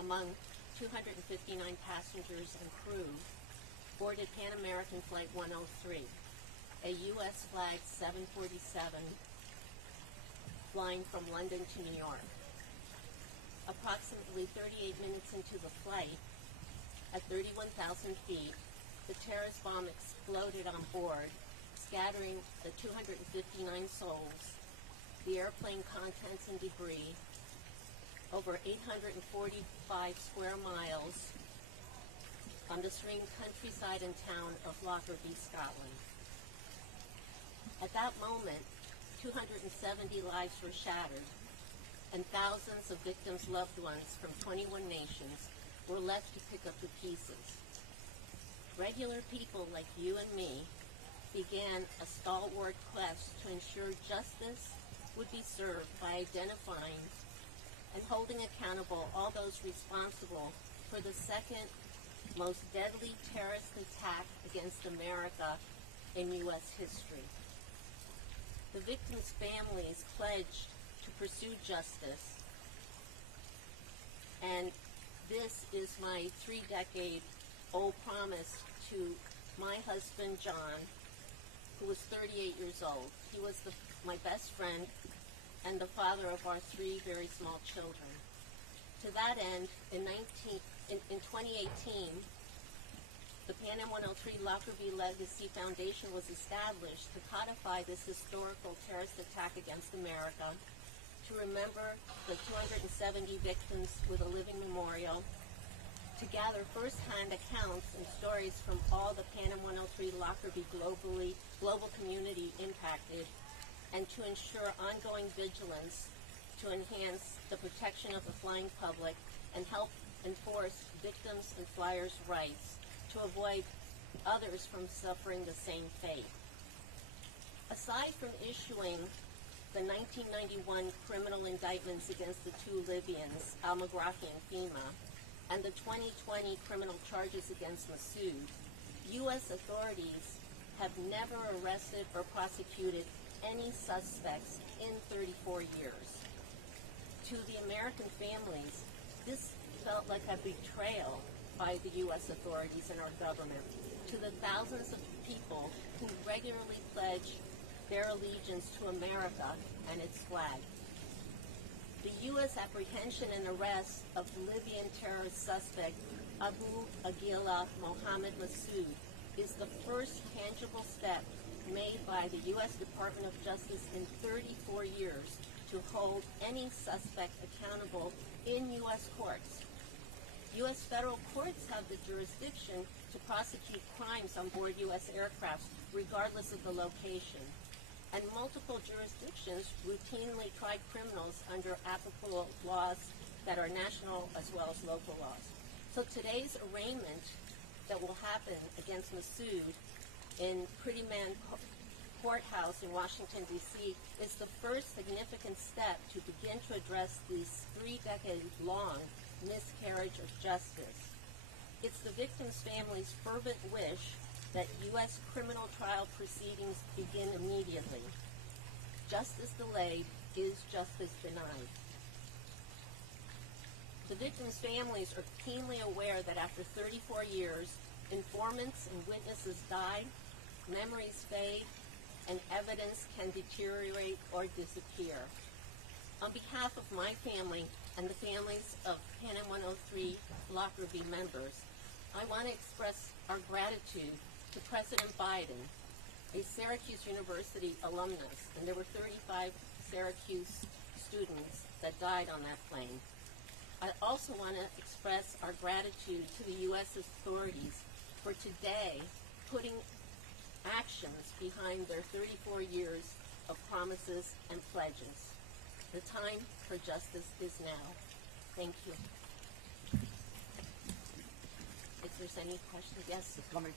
among 259 passengers and crew, boarded Pan American Flight 103, a U.S. flagged 747 flying from London to New York. Approximately 38 minutes into the flight, at 31,000 feet, the terrorist bomb exploded on board, scattering the 259 souls, the airplane contents and debris, over 845 square miles on the serene countryside and town of Lockerbie, Scotland. At that moment, 270 lives were shattered, and thousands of victims' loved ones from 21 nations were left to pick up the pieces. Regular people like you and me began a stalwart quest to ensure justice would be served by identifying and holding accountable all those responsible for the second most deadly terrorist attack against America in U.S. history. The victims' families pledged to pursue justice, and this is my 3-decade-old promise to my husband, John, who was 38 years old. He was my best friend and the father of our 3 very small children. To that end, in 2018, the Pan Am 103 Lockerbie Legacy Foundation was established to codify this historical terrorist attack against America, to remember the 270 victims with a living memorial, to gather first-hand accounts and stories from all the Pan Am 103 Lockerbie global community impacted, and to ensure ongoing vigilance to enhance the protection of the flying public and help enforce victims and flyers' rights to avoid others from suffering the same fate. Aside from issuing the 1991 criminal indictments against the 2 Libyans, Al-Magrahi and Fima, and the 2020 criminal charges against Massoud, U.S. authorities have never arrested or prosecuted any suspects in 34 years. To the American families, this felt like a betrayal by the U.S. authorities and our government. To the thousands of people who regularly pledge their allegiance to America and its flag. The U.S. apprehension and arrest of Libyan terrorist suspect Abu Aguila Mohammed Massoud is the first tangible step made by the U.S. Department of Justice in 34 years to hold any suspect accountable in U.S. courts. U.S. federal courts have the jurisdiction to prosecute crimes on board U.S. aircraft, regardless of the location. And multiple jurisdictions routinely try criminals under applicable laws that are national as well as local laws. So today's arraignment that will happen against Massoud in Pretty Man Courthouse in Washington, D.C. is the first significant step to begin to address this 3-decade-long miscarriage of justice. It's the victim's family's fervent wish that U.S. criminal trial proceedings begin immediately. Justice delayed is justice denied. The victims' families are keenly aware that after 34 years, informants and witnesses die, memories fade, and evidence can deteriorate or disappear. On behalf of my family and the families of Pan Am 103 Lockerbie members, I want to express our gratitude to President Biden, a Syracuse University alumnus, and there were 35 Syracuse students that died on that plane. I also want to express our gratitude to the U.S. authorities for today putting actions behind their 34 years of promises and pledges. The time for justice is now. Thank you. If there's any questions, yes? Cummock,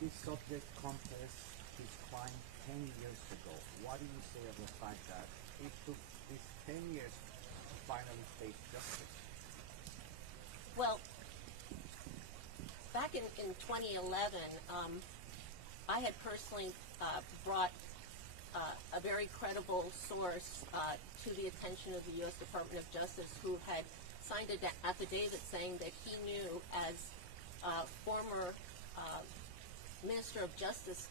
this subject confessed his crime 10 years ago. What do you say of the fact that it took these 10 years to finally face justice? Well, back in 2011, I had personally brought a very credible source to the attention of the U.S. Department of Justice who had signed an affidavit saying that he knew, as former Minister of Justice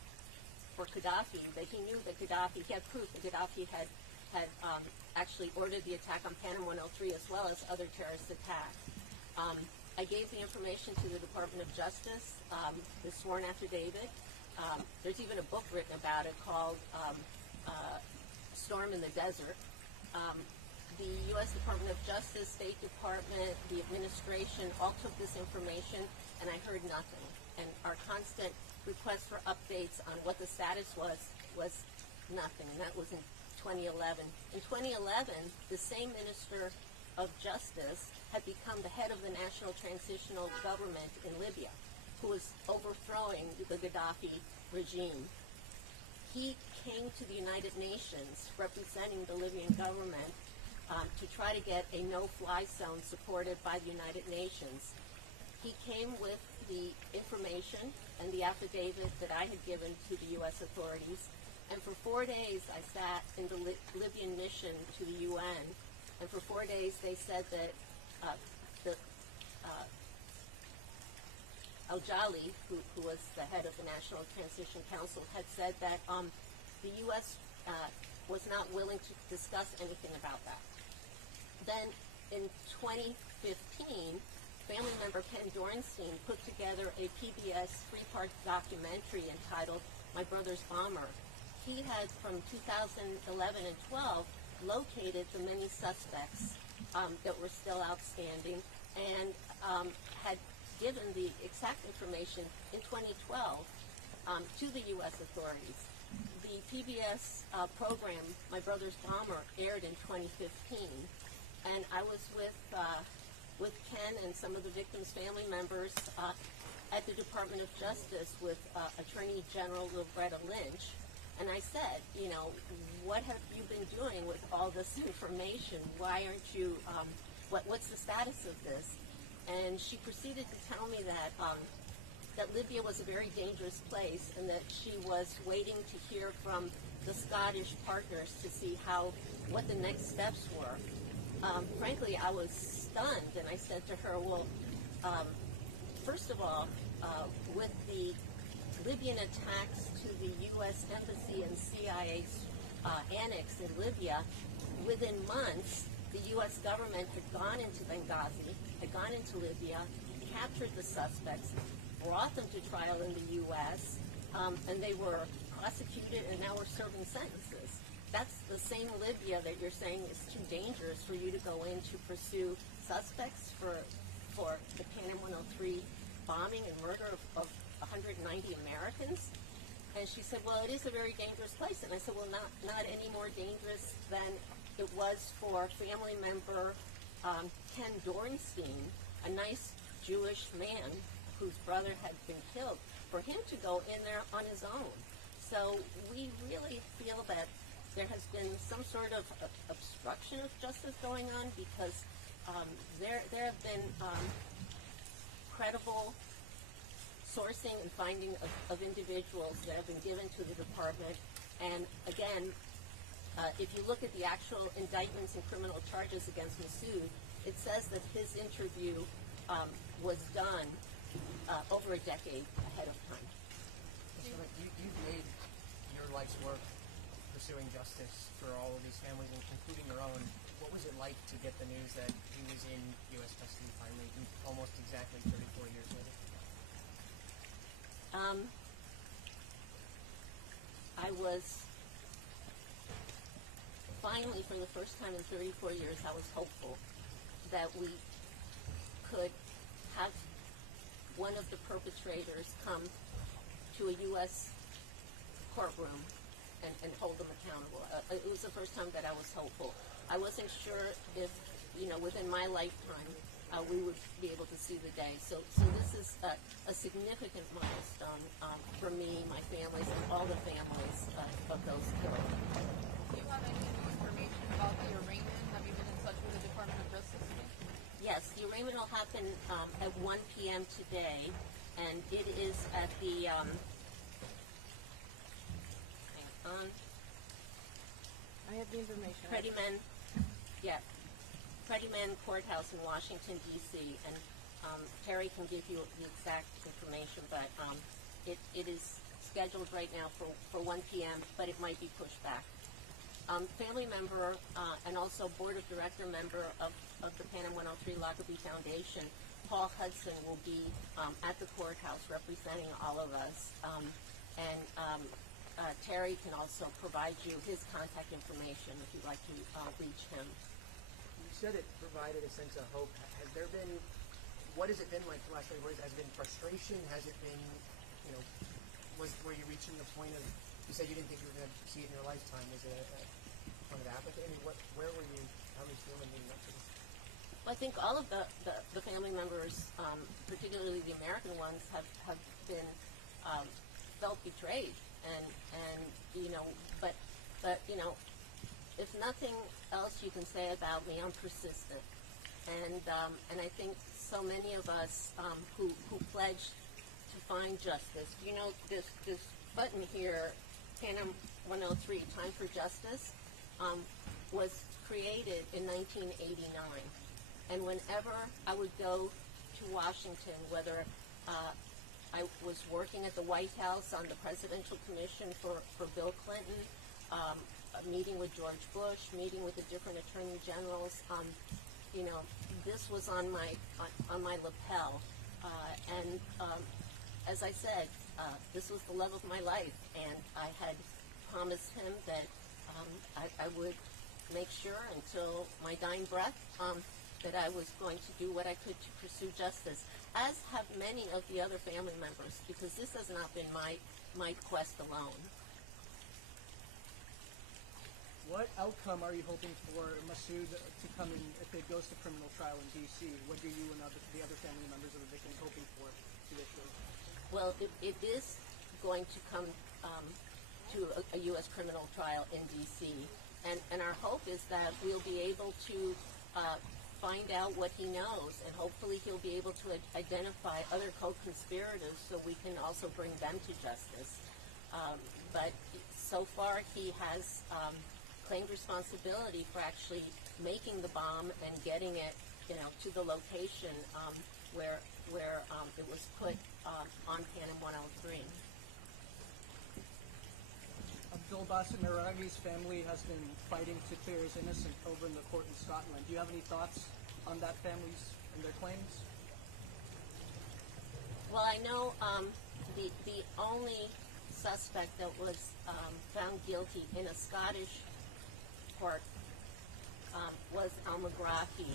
for Gaddafi, that he knew that Gaddafi, he had proof that Gaddafi had actually ordered the attack on Panama 103 as well as other terrorist attacks. I gave the information to the Department of Justice, the sworn affidavit. There's even a book written about it called Storm in the Desert. The U.S. Department of Justice, State Department, the administration all took this information, and I heard nothing. And our constant request for updates on what the status was nothing, and that was in 2011. In 2011, the same Minister of Justice had become the head of the National Transitional Government in Libya, who was overthrowing the Gaddafi regime. He came to the United Nations representing the Libyan government to try to get a no-fly zone supported by the United Nations. He came with the information and the affidavit that I had given to the U.S. authorities, and for 4 days I sat in the Libyan mission to the UN, and for 4 days they said that Al-Jali, who was the head of the National Transition Council, had said that the U.S. Was not willing to discuss anything about that. Then in 2015, family member Ken Dornstein put together a PBS three-part documentary entitled My Brother's Bomber. He had, from 2011 and 12, located the many suspects that were still outstanding, and had given the exact information in 2012 to the U.S. authorities. The PBS program, My Brother's Bomber, aired in 2015, and I was with Ken and some of the victims' family members at the Department of Justice with Attorney General Loretta Lynch, and I said, what have you been doing with all this information? Why aren't you, what's the status of this? And she proceeded to tell me that Libya was a very dangerous place, and that she was waiting to hear from the Scottish partners to see what the next steps were. Frankly, I was stunned, and I said to her, well, first of all, with the Libyan attacks to the U.S. Embassy and CIA annex in Libya, within months, the U.S. government had gone into Benghazi, had gone into Libya, captured the suspects, brought them to trial in the U.S., and they were prosecuted and now we're serving sentences. That's the same Libya that you're saying is too dangerous for you to go in to pursue suspects for the Panama 103 bombing and murder of 190 Americans. And she said, well, it is a very dangerous place. And I said, well, not any more dangerous than it was for family member Ken Dornstein, a nice Jewish man whose brother had been killed, for him to go in there on his own. So we really feel that there has been some sort of obstruction of justice going on, because there have been credible sourcing and finding of individuals that have been given to the department. And again, if you look at the actual indictments and criminal charges against Massoud, it says that his interview was done over a decade ahead of time. You've made your life's work pursuing justice for all of these families, including your own. What was it like to get the news that he was in U.S. custody finally, almost exactly 34 years later? I was finally, for the first time in 34 years, I was hopeful that we could have one of the perpetrators come to a U.S. courtroom and hold them accountable. It was the first time that I was hopeful. I wasn't sure if, within my lifetime, we would be able to see the day. So this is a significant milestone for me, my families, and all the families of those killed. Do you have any new information about the arraignment? Have you been in touch with the Department of Justice? Yes, the arraignment will happen at 1 p.m. today, and it is at the, I have the information. Freddie Mann Courthouse in Washington, D.C., and Terry can give you the exact information, but it is scheduled right now for 1 p.m., but it might be pushed back. Family member and also board of director member of the Panem 103 Lockerbie Foundation, Paul Hudson, will be at the courthouse representing all of us. Terry can also provide you his contact information if you'd like to reach him. You said it provided a sense of hope. Has there been, what has it been like the last 24 hours? Has it been frustration? Has it been, were you reaching the point of, you said you didn't think you were going to see it in your lifetime. Was it a point of apathy? I mean, where were you, how were you feeling leading up to this? Well, I think all of the family members, particularly the American ones, have been felt betrayed, and but if nothing else you can say about me, I'm persistent, and I think so many of us who pledged to find justice. This button here, Panem 103, Time for Justice, was created in 1989. And whenever I would go to Washington, whether I was working at the White House on the Presidential Commission for Bill Clinton, a meeting with George Bush, meeting with the different attorney generals, this was on my lapel. As I said, this was the love of my life, and I had promised him that I would make sure until my dying breath that I was going to do what I could to pursue justice, as have many of the other family members, because this has not been my quest alone. What outcome are you hoping for Masood to come in if it goes to criminal trial in D.C.? What do you and the other family members of the victim hoping for judicially? Well, it is going to come to a U.S. criminal trial in D.C., and our hope is that we'll be able to find out what he knows, and hopefully he'll be able to identify other co-conspirators so we can also bring them to justice. But so far he has claimed responsibility for actually making the bomb and getting it, to the location where it was put on Panem 103. Abdul Basit Meragi's family has been fighting to clear his innocence over in the court in Scotland. Do you have any thoughts on that family's and their claims? Well, I know the only suspect that was found guilty in a Scottish court was al-Megrahi,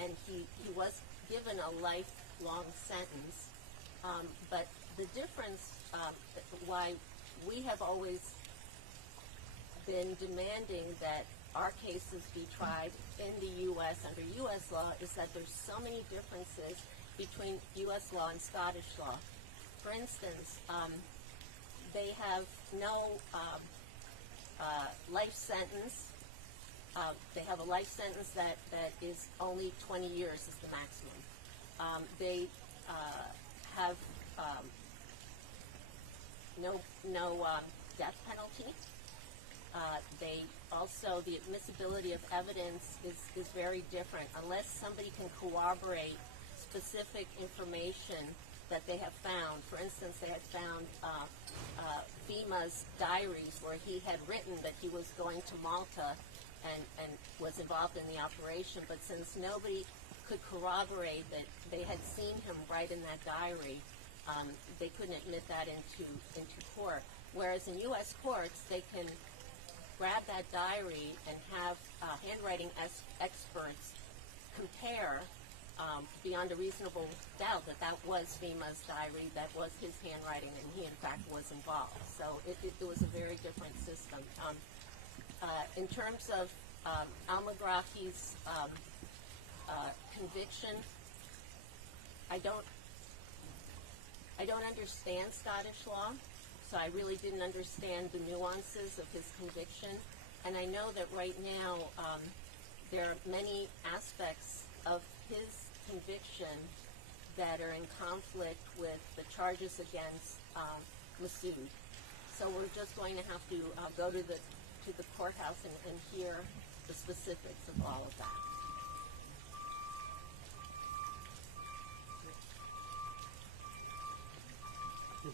and he was given a lifelong sentence. But the difference, why we have always been demanding that our cases be tried in the U.S. under U.S. law, is that there's so many differences between U.S. law and Scottish law. For instance, they have no life sentence. They have a life sentence that is only 20 years is the maximum. They have no death penalty. They also, the admissibility of evidence is very different. Unless somebody can corroborate specific information that they have found. For instance, they had found FEMA's diaries where he had written that he was going to Malta and was involved in the operation, but since nobody could corroborate that they had seen him write in that diary, they couldn't admit that into court. Whereas in U.S. courts, they can grab that diary and have handwriting experts compare beyond a reasonable doubt that was FEMA's diary, that was his handwriting, and he in fact was involved. So it was a very different system. In terms of al-Megrahi's conviction, I don't understand Scottish law, so I really didn't understand the nuances of his conviction. And I know that right now there are many aspects of his conviction that are in conflict with the charges against Masood. So we're just going to have to go to the courthouse and hear the specifics of all of that.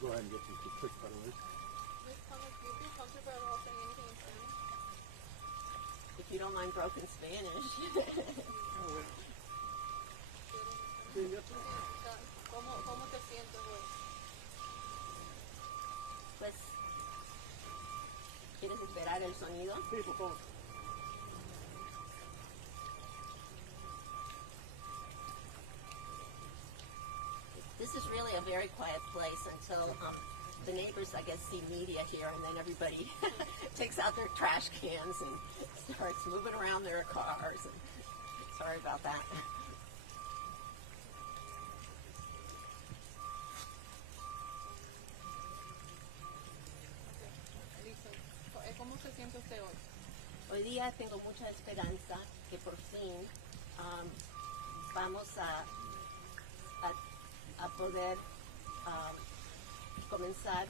go ahead and get some quick followers. Ms. Cummock, do you feel comfortable at all saying anything in Spanish? If you don't mind broken Spanish. Sí, yo sé. Sí, o sea, ¿cómo te sientes hoy? Pues, ¿quieres esperar el sonido? Sí, por favor. This is really a very quiet place until the neighbors, I guess, see media here, and then everybody takes out their trash cans and starts moving around their cars. And, sorry about that. Listo. ¿Cómo se siente usted hoy? Hoy día tengo mucha esperanza que por fin vamos a poder comenzar,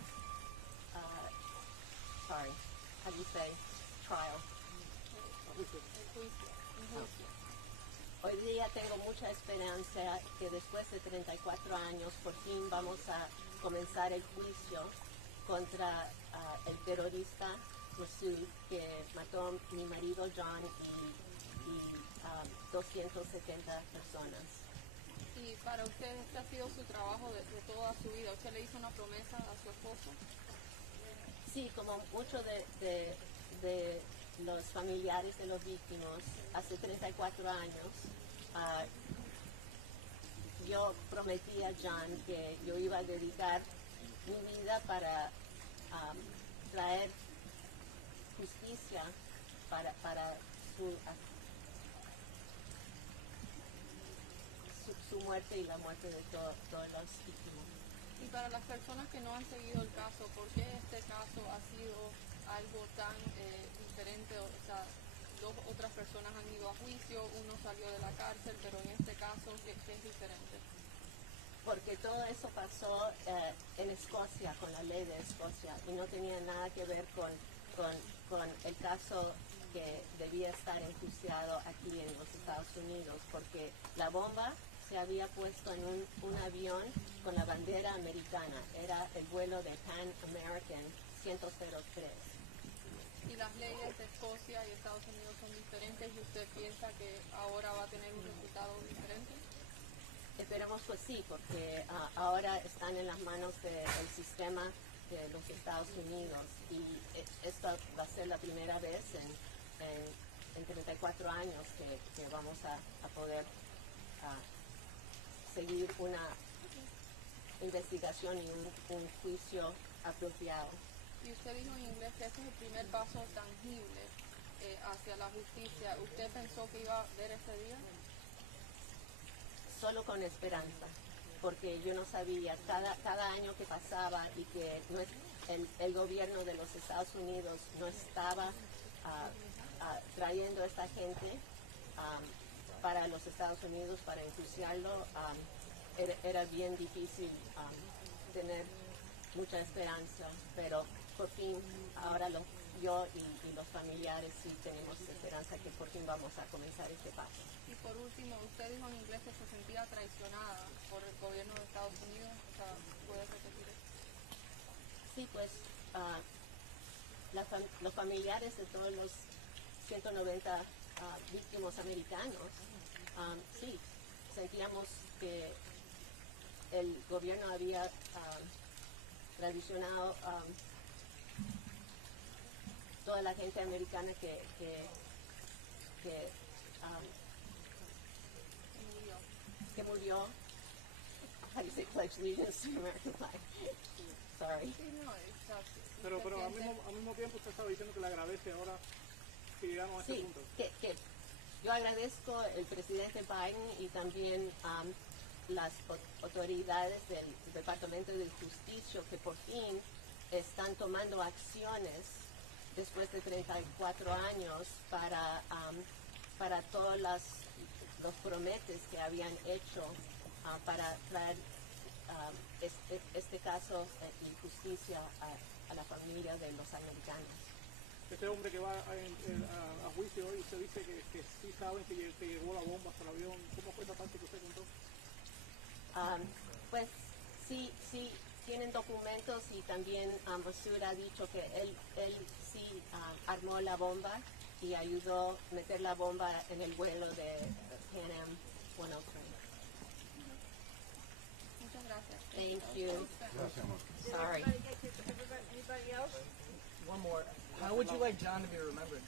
sorry, how do you say, trial. El juicio. Un juicio. Hoy día tengo mucha esperanza que después de 34 años por fin vamos a comenzar el juicio contra el terrorista Masood que mató a mi marido John y 270 personas. Y para usted, este ha sido su trabajo de toda su vida. ¿Usted le hizo una promesa a su esposo? Sí, como muchos de los familiares de los víctimas, hace 34 años, yo prometí a John que yo iba a dedicar mi vida para traer justicia para su muerte y la muerte de todas las víctimas. Y para las personas que no han seguido el caso, ¿por qué este caso ha sido algo tan diferente? O sea, dos otras personas han ido a juicio, uno salió de la cárcel, pero en este caso, ¿qué es diferente? Porque todo eso pasó en Escocia, con la ley de Escocia, y no tenía nada que ver con el caso que debía estar enjuiciado aquí en los Estados Unidos, porque la bomba se había puesto en un avión con la bandera americana. Era el vuelo de Pan American 103. Y las leyes de Escocia y Estados Unidos son diferentes, y usted piensa que ahora va a tener un resultado diferente. Esperemos que sí, porque ahora están en las manos del sistema de los Estados Unidos, y esta va a ser la primera vez en 34 años que vamos a poder seguir una investigación y un juicio apropiado. Y usted dijo en inglés que este es el primer paso tangible hacia la justicia. ¿Usted pensó que iba a ver ese día? Solo con esperanza, porque yo no sabía, cada año que pasaba y que el gobierno de los Estados Unidos no estaba trayendo a esta gente para los Estados Unidos para enjuiciarlo, era bien difícil tener mucha esperanza, pero por fin ahora yo y los familiares sí tenemos esperanza que por fin vamos a comenzar este paso. Y por último, usted dijo en inglés que se sentía traicionada por el gobierno de Estados Unidos. O sea, ¿puede repetir eso? Sí, pues los familiares de todos los 190 víctimas americanos, sí, sentíamos que el gobierno había traicionado toda la gente americana que murió. How do you say pledge allegiance to the American flag? Sorry. Sí, no, exacto. Pero ¿Usted al piensa- mismo tiempo usted estaba diciendo que le agradece ahora que llegamos a este Sí, punto. que yo agradezco al presidente Biden y también las autoridades del Departamento de Justicia que por fin están tomando acciones después de 34 años para todos los prometes que habían hecho para traer este caso y justicia a la familia de los americanos. Este hombre que va a juicio hoy, usted dice que sí saben que llegó la bomba hasta el avión. ¿Cómo fue esa parte que usted contó? Pues sí tienen documentos y también Masood ha dicho que él sí armó la bomba y ayudó a meter la bomba en el vuelo de Pan Am 103. Muchas gracias. Thank you. Gracias, amor. Sorry. Anybody else? One more. How would you like John to be remembered?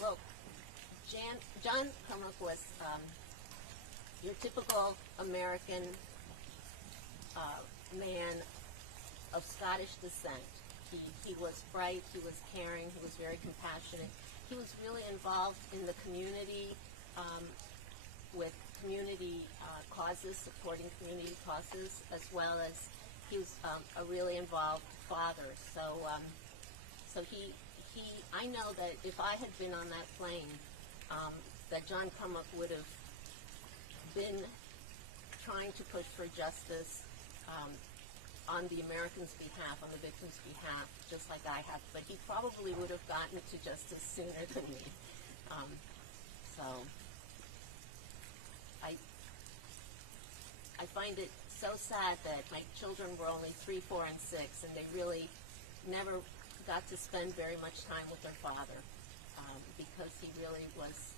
Well, John Cummock was your typical American man of Scottish descent. He was bright, he was caring, he was very compassionate. He was really involved in the community with community causes, supporting community causes, as well as he was a really involved father. So I know that if I had been on that plane, that John Cummock would have been trying to push for justice on the Americans' behalf, on the victims' behalf, just like I have. But he probably would have gotten to justice sooner than me. So I find it so sad that my children were only 3, 4, and 6, and they really never got to spend very much time with their father because he really was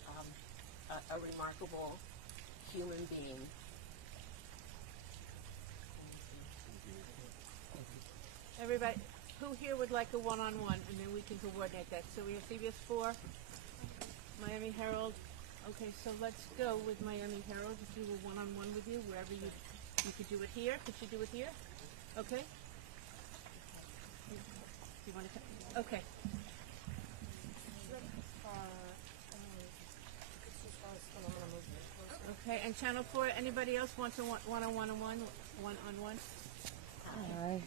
a remarkable human being. Everybody, who here would like a one-on-one, and then we can coordinate that. So we have CBS 4, Miami Herald. Okay, so let's go with Miami Herald to do a one-on-one with you, wherever you could do it here. Could you do it here? Okay. Do you want to? Okay. Okay, and Channel 4. Anybody else wants a one-on-one? One-on-one. Hi.